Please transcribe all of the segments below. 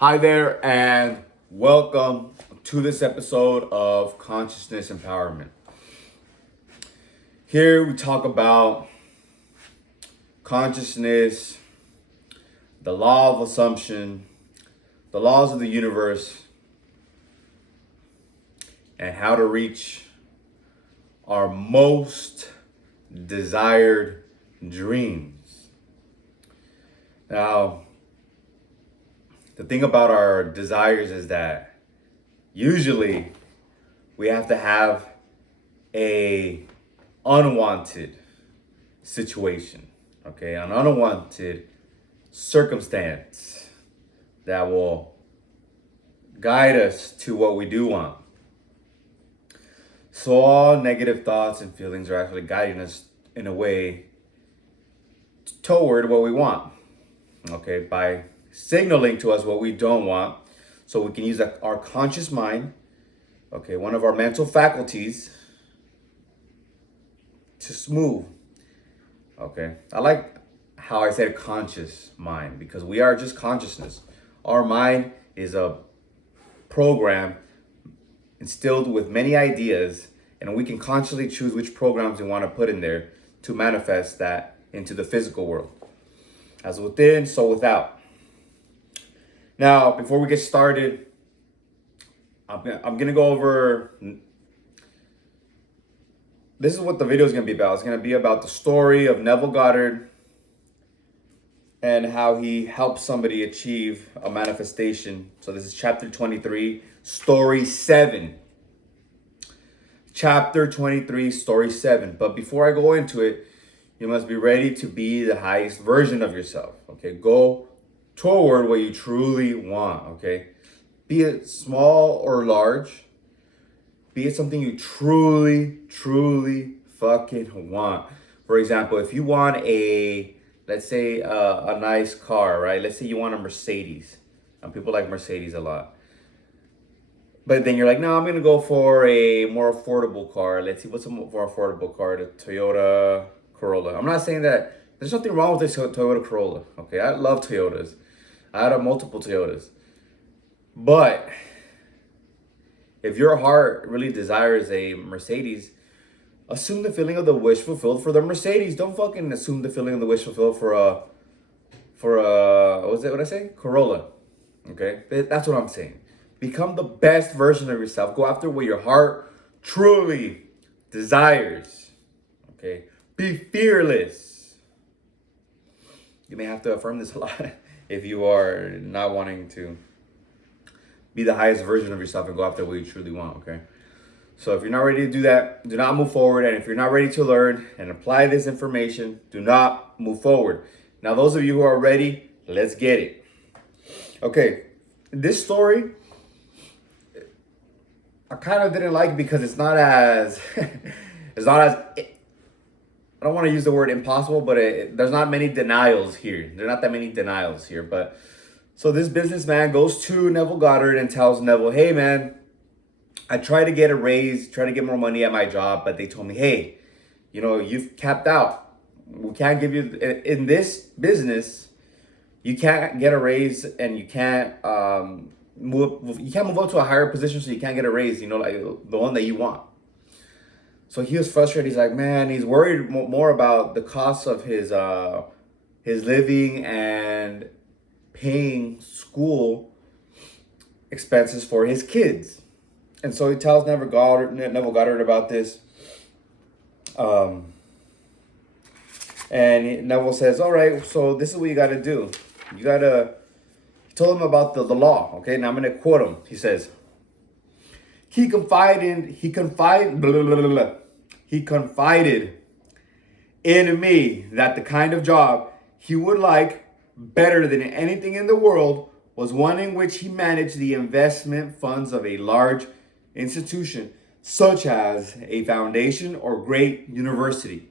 Hi there, and welcome to this episode of Consciousness Empowerment. Here we talk about consciousness, the law of assumption, the laws of the universe, and how to reach our most desired dreams. Now, the thing about our desires is that usually we have to have a unwanted situation, okay? An unwanted circumstance that will guide us to what we do want. So all negative thoughts and feelings are actually guiding us in a way toward what we want, okay? By signaling to us what we don't want, so we can use our conscious mind, okay, one of our mental faculties, to smooth. Okay, I like how I said conscious mind, because we are just consciousness. Our mind is a program instilled with many ideas, and we can consciously choose which programs we want to put in there to manifest that into the physical world. As within, so without. Now, before we get started, I'm gonna go over. This is what the video is gonna be about. It's gonna be about the story of Neville Goddard and how he helped somebody achieve a manifestation. So this is chapter 23, story 7. Chapter 23, story 7. But before I go into it, you must be ready to be the highest version of yourself. Okay, go toward what you truly want, okay? Be it small or large, be it something you truly fucking want. For example, if you want let's say a nice car, right? Let's say you want a Mercedes. And people like Mercedes a lot. But then you're like, no, I'm gonna go for a more affordable car. Let's see, what's a more affordable car? The Toyota Corolla. I'm not saying that there's nothing wrong with this Toyota Corolla, okay? I love Toyotas. I had multiple Toyotas. But if your heart really desires a Mercedes, assume the feeling of the wish fulfilled for the Mercedes. Don't fucking assume the feeling of the wish fulfilled for a what I say? Corolla. Okay? That's what I'm saying. Become the best version of yourself. Go after what your heart truly desires. Okay? Be fearless. You may have to affirm this a lot if you are not wanting to be the highest version of yourself and go after what you truly want, okay? So if you're not ready to do that, do not move forward. And if you're not ready to learn and apply this information, do not move forward. Now, those of you who are ready, let's get it. Okay, this story, I kind of didn't like because it's not as, I don't want to use the word impossible, but there's not many denials here. There are not that many denials here. But so this businessman goes to Neville Goddard and tells Neville, hey, man, I tried to get a raise, try to get more money at my job, but they told me, hey, you've capped out. We can't give you, in this business, you can't get a raise, and you can't move up to a higher position, so you can't get a raise, like the one that you want. So he was frustrated. He's like, man, he's worried more about the cost of his living and paying school expenses for his kids. And so he tells Neville Goddard about this. And Neville says, all right, so this is what you got to do. He told him about the law, okay? Now I'm going to quote him. He says, He confided in me that the kind of job he would like better than anything in the world was one in which he managed the investment funds of a large institution, such as a foundation or great university.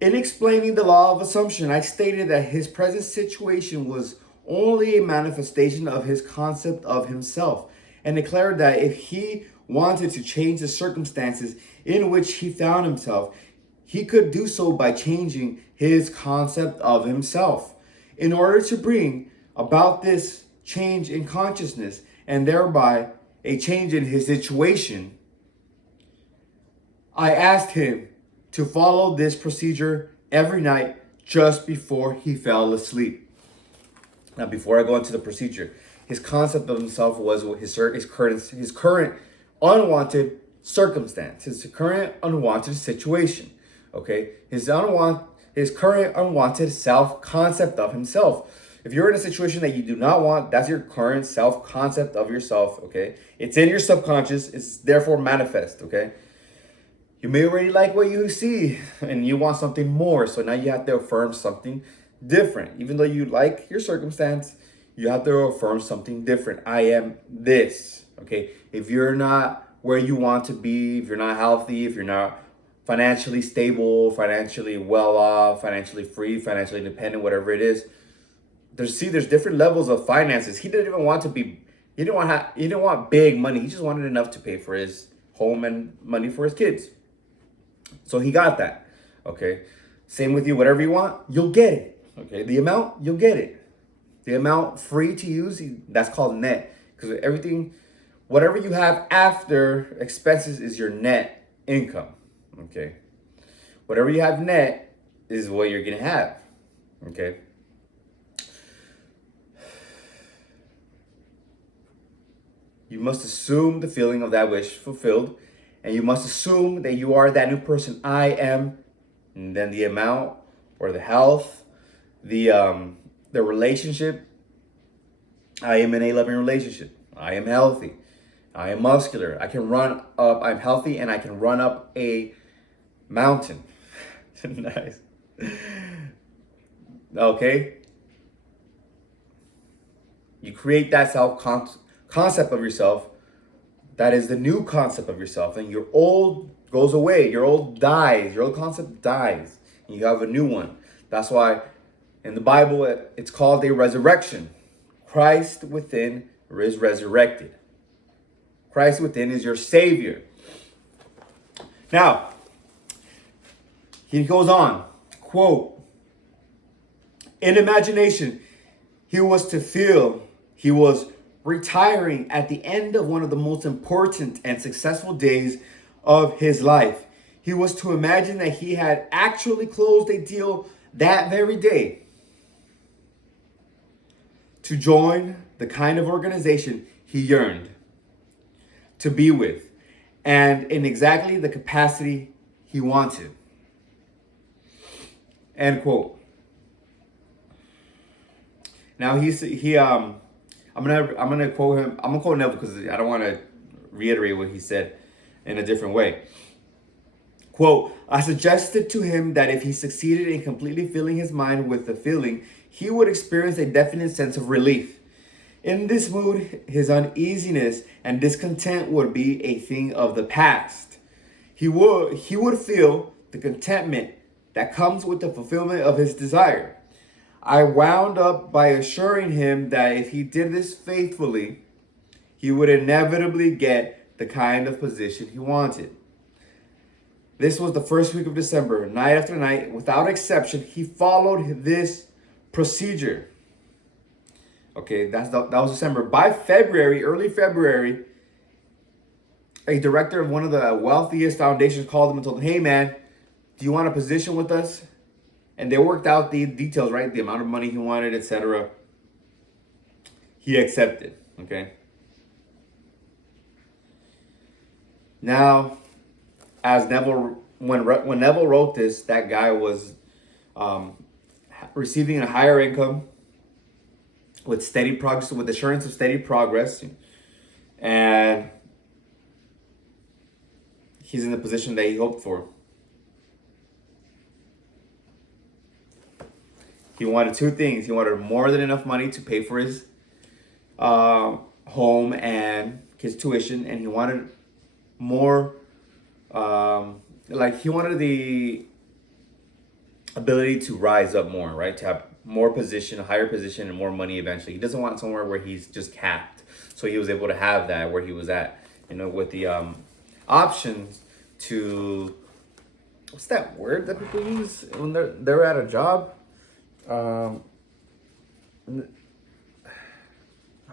In explaining the law of assumption, I stated that his present situation was only a manifestation of his concept of himself, and declared that if he wanted to change the circumstances in which he found himself, he could do so by changing his concept of himself. In order to bring about this change in consciousness and thereby a change in his situation, I asked him to follow this procedure every night just before he fell asleep. Now, before I go into the procedure, his concept of himself was his current unwanted circumstance, his current unwanted situation. Okay, his current unwanted self-concept of himself. If you're in a situation that you do not want, that's your current self-concept of yourself. Okay, it's in your subconscious. It's therefore manifest. Okay. You may already like what you see and you want something more. So now you have to affirm something different. Even though you like your circumstance, you have to affirm something different. I am this. Okay. If you're not where you want to be, if you're not healthy, if you're not financially stable, financially well off, financially free, financially independent, whatever it is, there's different levels of finances. He didn't even want to be, he didn't want big money. He just wanted enough to pay for his home and money for his kids. So he got that. Okay. Same with you. Whatever you want, you'll get it. Okay. The amount, you'll get it. The amount free to use, that's called net. Because everything, whatever you have after expenses is your net income. Okay. Whatever you have net is what you're going to have. Okay. You must assume the feeling of that wish fulfilled. And you must assume that you are that new person. I am, and then the amount or the health, the relationship. I am in a loving relationship. I am healthy. I am muscular. I can run up. I'm healthy and I can run up a mountain. Nice. Okay. You create that concept of yourself. That is the new concept of yourself. And your old goes away. Your old dies. Your old concept dies. And you have a new one. That's why in the Bible, it's called a resurrection. Christ within is resurrected. Christ within is your Savior. Now, he goes on, quote, in imagination, he was to feel he was retiring at the end of one of the most important and successful days of his life. He was to imagine that he had actually closed a deal that very day to join the kind of organization he yearned to be with and in exactly the capacity he wanted. End quote. Now I'm gonna quote him. I'm gonna quote Neville because I don't want to reiterate what he said in a different way. Quote, I suggested to him that if he succeeded in completely filling his mind with the feeling, he would experience a definite sense of relief. In this mood, his uneasiness and discontent would be a thing of the past. He would feel the contentment that comes with the fulfillment of his desire. I wound up by assuring him that if he did this faithfully, he would inevitably get the kind of position he wanted. This was the first week of December. Night after night, without exception, he followed this procedure. Okay, that was December. By February, early February, a director of one of the wealthiest foundations called him and told him, hey man, do you want a position with us? And they worked out the details, right? The amount of money he wanted, etc. He accepted, okay? Now, as Neville, when Neville wrote this, that guy was receiving a higher income with steady progress, with assurance of steady progress, and he's in the position that he hoped for. He wanted two things. He wanted more than enough money to pay for his home and his tuition, and he wanted more, he wanted the ability to rise up more, right? To have more position, a higher position, and more money eventually. He doesn't want somewhere where he's just capped. So he was able to have that where he was at, with the options to, what's that word that people use when they're at a job?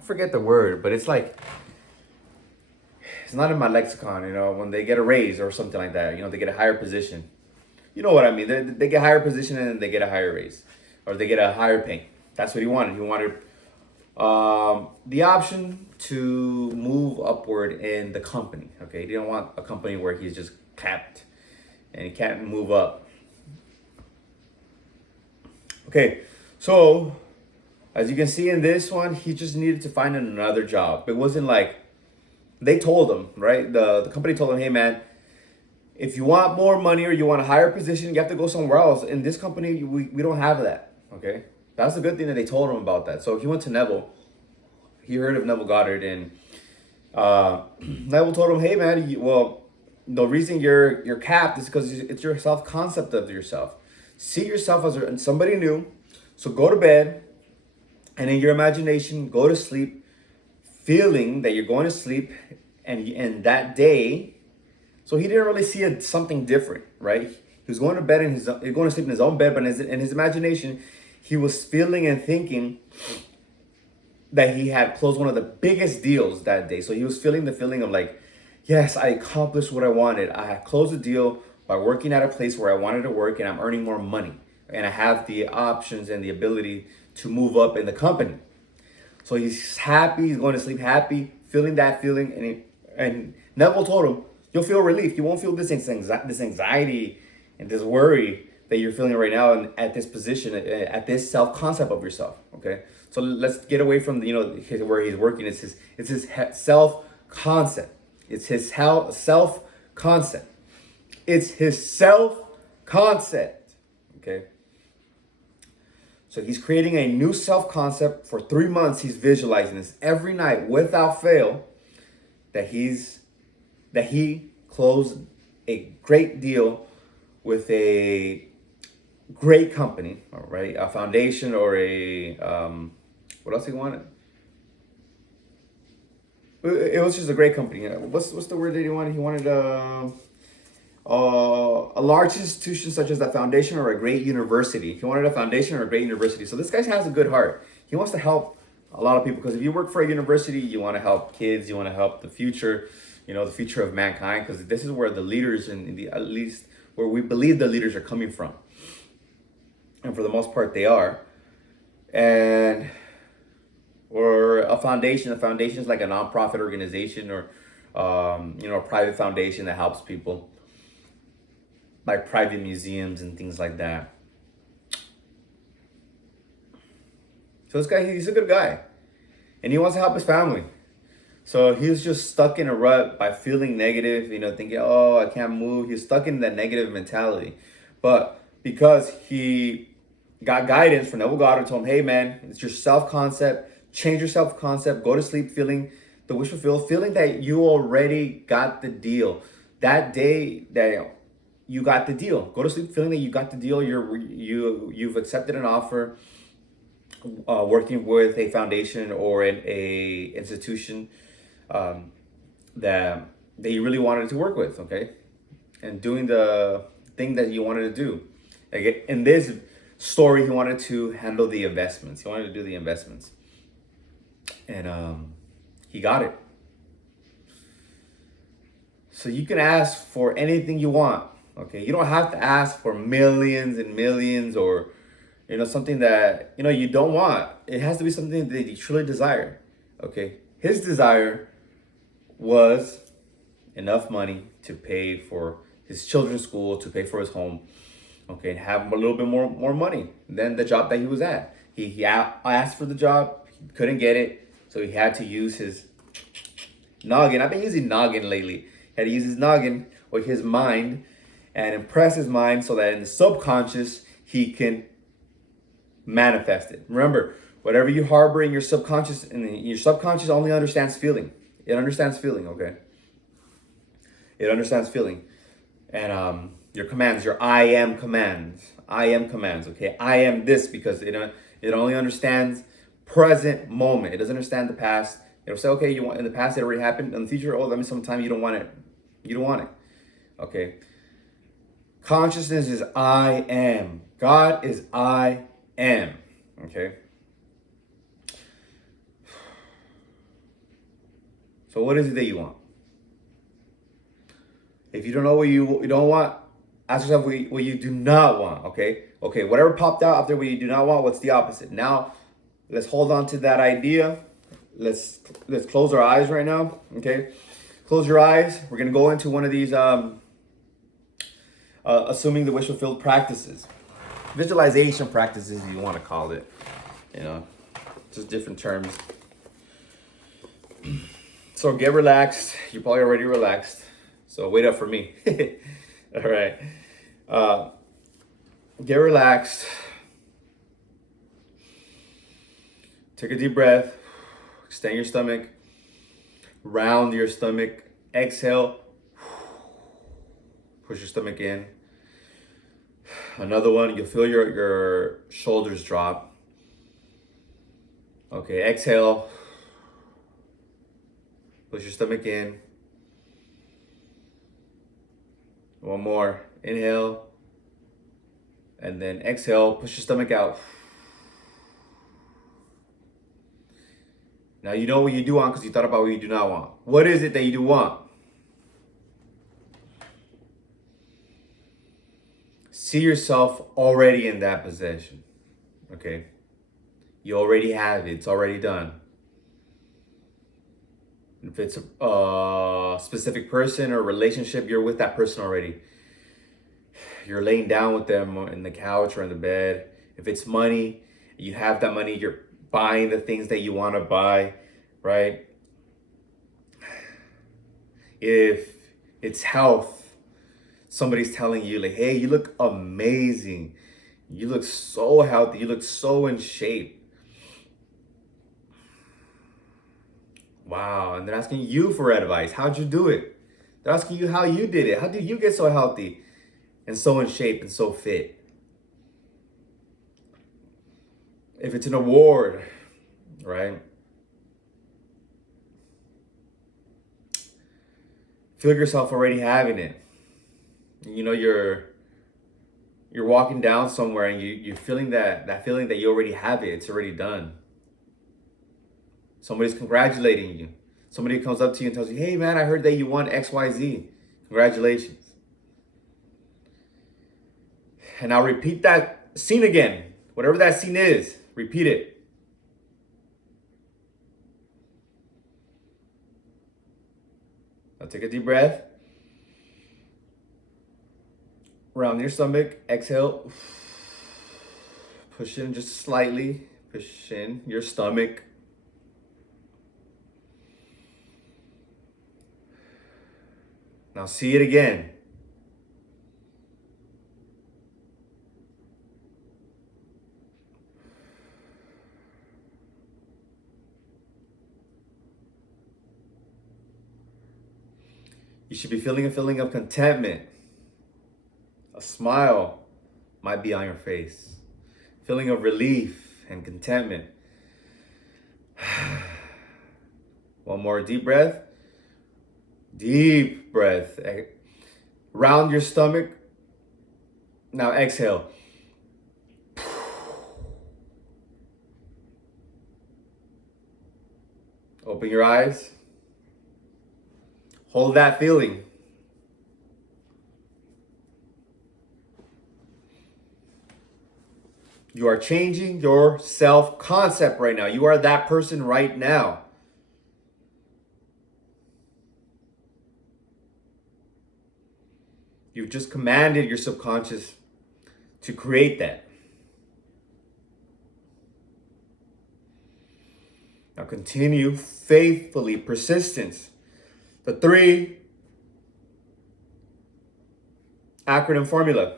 forget the word, but it's like, it's not in my lexicon, when they get a raise or something like that, they get a higher position. You know what I mean? They get a higher position and then they get a higher raise, or they get a higher pay. That's what he wanted. He wanted the option to move upward in the company. Okay, he didn't want a company where he's just capped and he can't move up. Okay, so as you can see in this one, he just needed to find another job. It wasn't like they told him, right? The company told him, hey man, if you want more money or you want a higher position, you have to go somewhere else. In this company, we don't have that. Okay, that's a good thing that they told him about that. So he went to Neville. He heard of Neville Goddard, and Neville told him, hey man, the reason you're capped is because it's your self concept of yourself. See yourself as somebody new. So go to bed, and in your imagination, go to sleep, feeling that you're going to sleep, and that day. So he didn't really see something different, right? He was going to bed going to sleep in his own bed, but in his imagination, he was feeling and thinking that he had closed one of the biggest deals that day. So he was feeling the feeling of like, yes, I accomplished what I wanted. I had closed a deal by working at a place where I wanted to work, and I'm earning more money, and I have the options and the ability to move up in the company. So he's happy. He's going to sleep happy, feeling that feeling, and Neville told him, you'll feel relief. You won't feel this anxiety and this worry that you're feeling right now, and at this position, at this self-concept of yourself. Okay, so let's get away from where he's working. It's his self-concept. It's his self-concept. It's his self-concept. Okay. So he's creating a new self-concept for 3 months. He's visualizing this every night without fail, that he closed a great deal with a great company, all right? A foundation or a, what else he wanted? It was just a great company. What's the word that he wanted? He wanted a large institution such as a foundation or a great university. He wanted a foundation or a great university. So this guy has a good heart. He wants to help a lot of people, because if you work for a university, you want to help kids, you want to help the future, the future of mankind, because this is where the leaders, at least where we believe the leaders are coming from. And for the most part, they are. Or a foundation is like a nonprofit organization, or a private foundation that helps people, like private museums and things like that. So this guy, he's a good guy, and he wants to help his family. So he was just stuck in a rut by feeling negative, thinking, oh, I can't move. He's stuck in that negative mentality. But because he got guidance from Neville Goddard, told him, hey man, it's your self-concept. Change your self-concept. Go to sleep feeling the wish fulfilled, feeling that you already got the deal. That day that you got the deal. Go to sleep feeling that you got the deal. You've accepted an offer, working with a foundation or a institution that you really wanted to work with, okay? And doing the thing that you wanted to do. Like in this story, he wanted to handle the investments. He wanted to do the investments. And he got it. So you can ask for anything you want, okay? You don't have to ask for millions and millions, or something that you don't want. It has to be something that you truly desire, okay? His desire was enough money to pay for his children's school, to pay for his home, okay, and have a little bit more money than the job that he was at. He asked for the job, he couldn't get it, so he had to use his noggin. I've been using noggin lately. He had to use his noggin, or his mind, and impress his mind so that in the subconscious he can manifest it. Remember, whatever you harbor in your subconscious, and your subconscious only understands feeling. It understands feeling, okay? It understands feeling. And your commands, your I am commands, okay? I am this, because it only understands present moment. It doesn't understand the past. It'll say, okay, you want, in the past it already happened. In the future, oh, that means sometime you don't want it. You don't want it, okay? Consciousness is I am. God is I am, okay? So what is it that you want? If you don't know what you don't want, ask yourself what you do not want, okay? Okay, whatever popped out after what you do not want, what's the opposite? Now, let's hold on to that idea. Let's close our eyes right now, okay? Close your eyes. We're going to go into one of these assuming the wish fulfilled practices. Visualization practices, if you want to call it. You know, just different terms. So get relaxed. You're probably already relaxed. So wait up for me. All right. Get relaxed. Take a deep breath. Extend your stomach. Round your stomach. Exhale. Push your stomach in. Another one. You'll feel your shoulders drop. Okay, exhale. Push your stomach in. One more. Inhale. And then exhale. Push your stomach out. Now you know what you do want because you thought about what you do not want. What is it that you do want? See yourself already in that position. Okay? You already have it. It's already done. If it's a specific person or relationship, you're with that person already. You're laying down with them in the couch or in the bed. If it's money, you have that money, you're buying the things that you want to buy, right? If it's health, somebody's telling you like, hey, you look amazing. You look so healthy. You look so in shape. Wow. And they're asking you for advice. How'd you do it? They're asking you how you did it. How did you get so healthy and so in shape and so fit? If it's an award, right? Feel yourself already having it. You know, you're walking down somewhere and you're feeling that feeling that you already have it. It's already done. Somebody's congratulating you. Somebody comes up to you and tells you, hey man, I heard that you won XYZ. Congratulations. And now repeat that scene again. Whatever that scene is, repeat it. Now take a deep breath. Round your stomach. Exhale. Push in just slightly. Push in your stomach. Now see it again. You should be feeling a feeling of contentment. A smile might be on your face. Feeling of relief and contentment. One more deep breath. Deep breath. Round your stomach. Now exhale. Open your eyes. Hold that feeling. You are changing your self-concept right now. You are that person right now. You've just commanded your subconscious to create that. Now continue faithfully, persistence. The 3 acronym formula.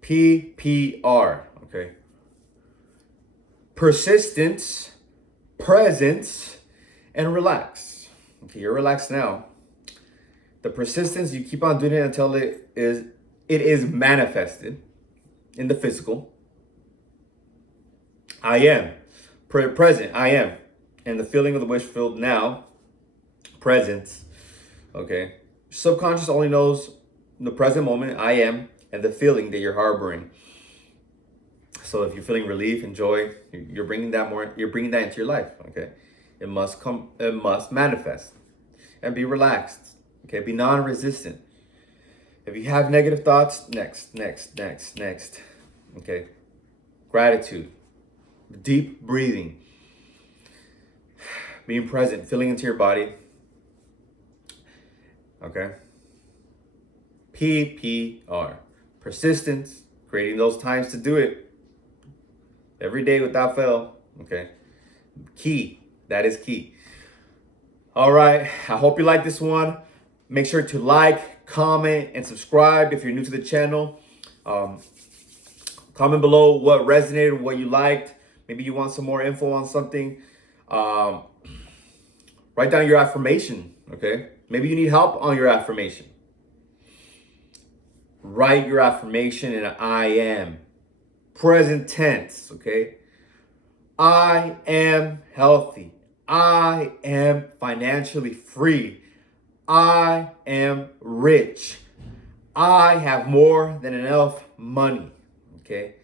PPR, okay? Persistence, presence, and relax. Okay, you're relaxed now. The persistence, you keep on doing it until it is manifested in the physical. I am. Present, I am. And the feeling of the wish filled now, presence, okay? Subconscious only knows the present moment, I am, and the feeling that you're harboring. So if you're feeling relief and joy, you're bringing that into your life, okay? It must manifest. And be relaxed, okay? Be non-resistant. If you have negative thoughts, next. Okay? Gratitude. Deep breathing. Being present, feeling into your body. Okay? PPR. Persistence. Creating those times to do it. Every day without fail. Okay? Key. That is key. All right. I hope you like this one. Make sure to like, comment, and subscribe if you're new to the channel. Comment below what resonated, what you liked. Maybe you want some more info on something. Write down your affirmation, okay? Maybe you need help on your affirmation. Write your affirmation in I am. Present tense, okay? I am healthy. I am financially free. I am rich. I have more than enough money, okay?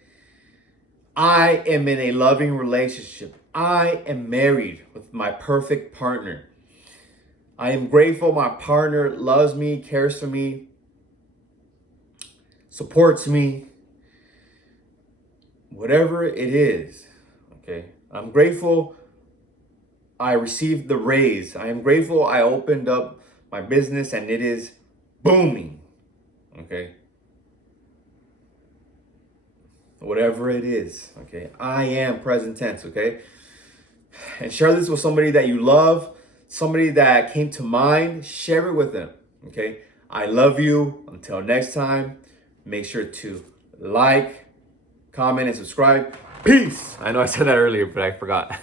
I am in a loving relationship. I am married with my perfect partner. I am grateful my partner loves me, cares for me, supports me, whatever it is, okay? I'm grateful I received the raise. I am grateful I opened up my business and it is booming, okay? Whatever it is, okay? I am present tense, okay? And share this with somebody that you love, somebody that came to mind. Share it with them, okay? I love you. Until next time, make sure to like, comment, and subscribe. Peace. I know I said that earlier, but I forgot.